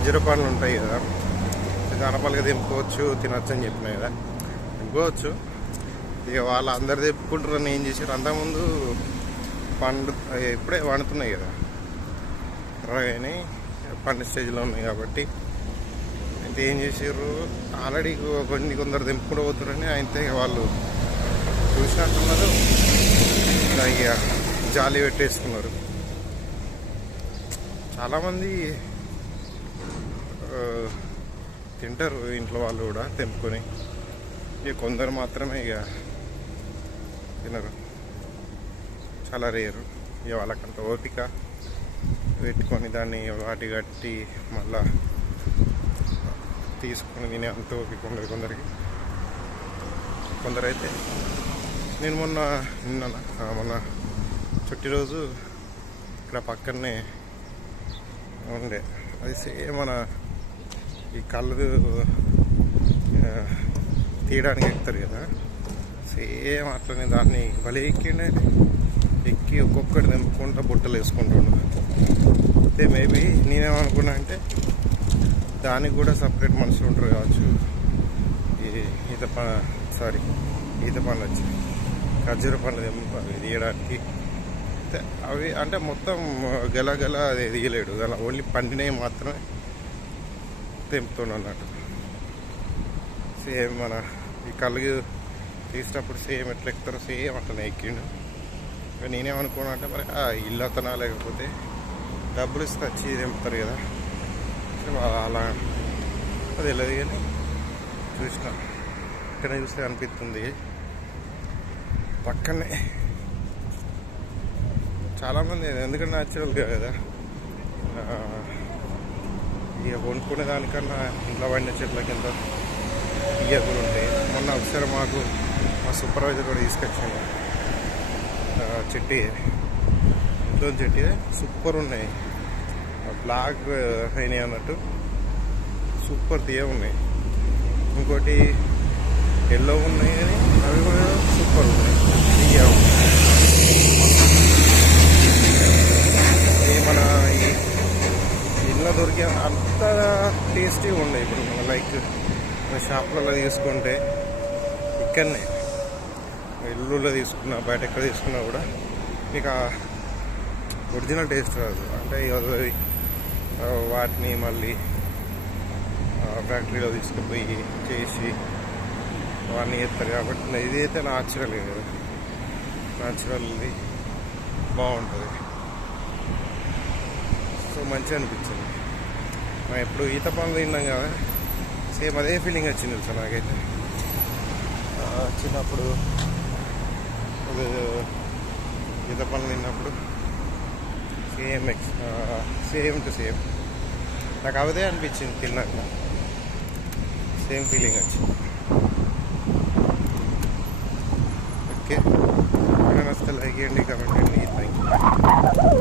ఖర్జూర పండ్లు ఉంటాయి కదా. గణపాలుగా తెంపుకోవచ్చు తినొచ్చు అని చెప్పినాయి కదా. తెంపుకోవచ్చు ఇక వాళ్ళు అందరు తెప్పుకుంటారని ఏం చేశారు? అంతకుముందు పండు ఇప్పుడే వండుతున్నాయి కదా. కానీ పండు స్టేజ్లో ఉన్నాయి కాబట్టి. అయితే ఏం చేసారు ఆల్రెడీ కొన్ని కొందరు తెంపుకుంటూ పోతారని అయితే వాళ్ళు చూసినట్టున్నారు. ఇక జాలి పెట్టేసుకున్నారు. చాలామంది తింటారు ఇంట్లో వాళ్ళు కూడా తెంపుకొని. ఇక కొందరు మాత్రమే ఇక తినరు. చాలా రేరు. ఇక వాళ్ళకంత ఓపిక పెట్టుకొని దాన్ని వాటి కట్టి మళ్ళా తీసుకొని తినే అంత ఓపిక ఉండదు కొందరికి. కొందరైతే నేను మొన్న నిన్న మొన్న చుట్టి రోజు ఇక్కడ పక్కనే ఉండే. అది సేమ్ మన ఈ కళ్ళు తీయడానికి ఎక్కుతారు కదా. సేమ్ అట్లనే దాన్ని భలే ఎక్కిండే. ఎక్కి ఒక్కొక్కటి తెంపుకుంటా బుట్టలు వేసుకుంటుండు అయితే మేబీ నేనేమనుకున్నా అంటే దానికి కూడా సపరేట్ మనుషులు ఉంటారు కావచ్చు. ఈ ఈత ప సారీ ఈత పండ్లు వచ్చి ఖర్జూర పండ్లు తెంపు తీయడానికి. అయితే అవి అంటే మొత్తం గల గల అది ఎదిగలేడు. అలా ఓన్లీ పండినవి మాత్రమే తెంపుతుండు అన్నట్టు సేమ్ మన ఈ కలుగు తీసినప్పుడు సేమ్ ఎట్లా ఎక్కుతారో సేమ్ అట్లనే ఎక్కిండు. ఇక నేనేమనుకున్నా అంటే మరి ఆ ఇల్లు అతనా లేకపోతే డబ్బులు ఇస్తే వచ్చి తెంపుతారు కదా. అలా- అది తెలియదు కానీ చూసిన. ఇక్కడ చూస్తే అనిపిస్తుంది. పక్కనే చాలామంది ఎందుకంటే న్యాచురల్గా కదా. ఇక కొనుక్కునే దానికన్నా ఇంట్లో పండిన చెట్ల కింద ఇయ్యకులు ఉంటాయి. మొన్న ఒకసారి మాకు మా సూపర్వైజర్ కూడా తీసుకొచ్చాను చెట్టి చెట్టు. ఇంట్లో చెట్టి. సూపర్ ఉన్నాయి. బ్లాక్ అయినాయి అన్నట్టు. సూపర్ తీయ ఉన్నాయి. ఇంకోటి ఎల్లో ఉన్నాయి కానీ అవి కూడా సూపర్ ఉన్నాయి తీయ ఉన్నాయి ఈ మన ఈ ఇంట్లో అంత టేస్టీ ఉన్నాయి ఇప్పుడు. మన లైక్ మన షాప్లలో తీసుకుంటే ఇక్కడనే. ఇల్లులో తీసుకున్నా బయట ఎక్కడ తీసుకున్నా కూడా మీకు ఆ ఒరిజినల్ టేస్ట్ రాదు. అంటే వాటిని మళ్ళీ ఫ్యాక్టరీలో తీసుకుపోయి చేసి అవన్నీ చేస్తారు కాబట్టి ఇది అయితే న్యాచురల్ కదా న్యాచురల్ది బాగుంటుంది. సో మంచిగా అనిపించింది. మనం ఎప్పుడు ఈత పనులు తిన్నాం కదా సేమ్ అదే ఫీలింగ్ వచ్చింది తెలుసా నాకైతే. చిన్నప్పుడు ఈత పనులు తిన్నప్పుడు same ex same to same. నాకు అవదే అనిపించింది తిన్నాక. సేమ్ ఫీలింగ్ వచ్చింది. ఓకే నమస్తే లైక్ చేయండి కమెంట్ చేయండి.